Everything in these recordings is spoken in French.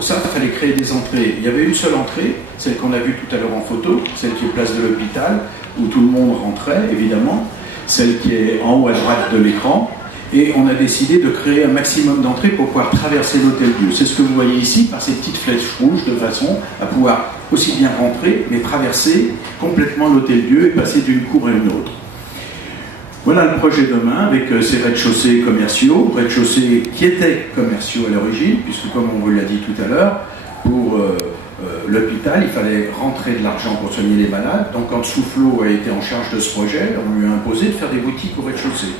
pour ça, il fallait créer des entrées. Il y avait une seule entrée, celle qu'on a vue tout à l'heure en photo, celle qui est place de l'hôpital, où tout le monde rentrait, évidemment, celle qui est en haut à droite de l'écran, et on a décidé de créer un maximum d'entrées pour pouvoir traverser l'Hôtel-Dieu. C'est ce que vous voyez ici, par ces petites flèches rouges, de façon à pouvoir aussi bien rentrer, mais traverser complètement l'Hôtel-Dieu et passer d'une cour à une autre. Voilà le projet demain, avec ces rez-de-chaussée commerciaux, rez-de-chaussée qui étaient commerciaux à l'origine, puisque comme on vous l'a dit tout à l'heure, pour l'hôpital, il fallait rentrer de l'argent pour soigner les malades. Donc quand Soufflot a été en charge de ce projet, on lui a imposé de faire des boutiques au rez-de-chaussée.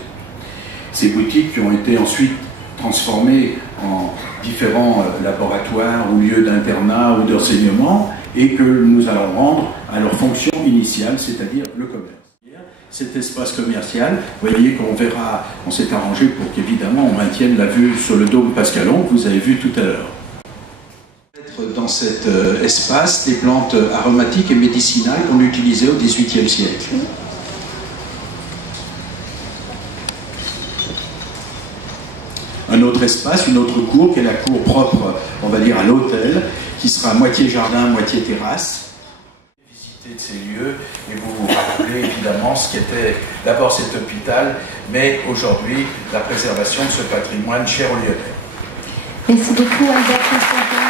Ces boutiques qui ont été ensuite transformées en différents laboratoires ou lieux d'internat ou d'enseignement, et que nous allons rendre à leur fonction initiale, c'est-à-dire le commerce. Cet espace commercial, vous voyez qu'on verra, on s'est arrangé pour qu'évidemment on maintienne la vue sur le dôme Pascalon que vous avez vu tout à l'heure. Dans cet espace, des plantes aromatiques et médicinales qu'on utilisait au XVIIIe siècle. Un autre espace, une autre cour, qui est la cour propre, on va dire, à l'hôtel, qui sera moitié jardin, moitié terrasse. De ces lieux et vous vous rappelez évidemment ce qu'était d'abord cet hôpital, mais aujourd'hui la préservation de ce patrimoine cher aux Lyonnais. Merci beaucoup Albert.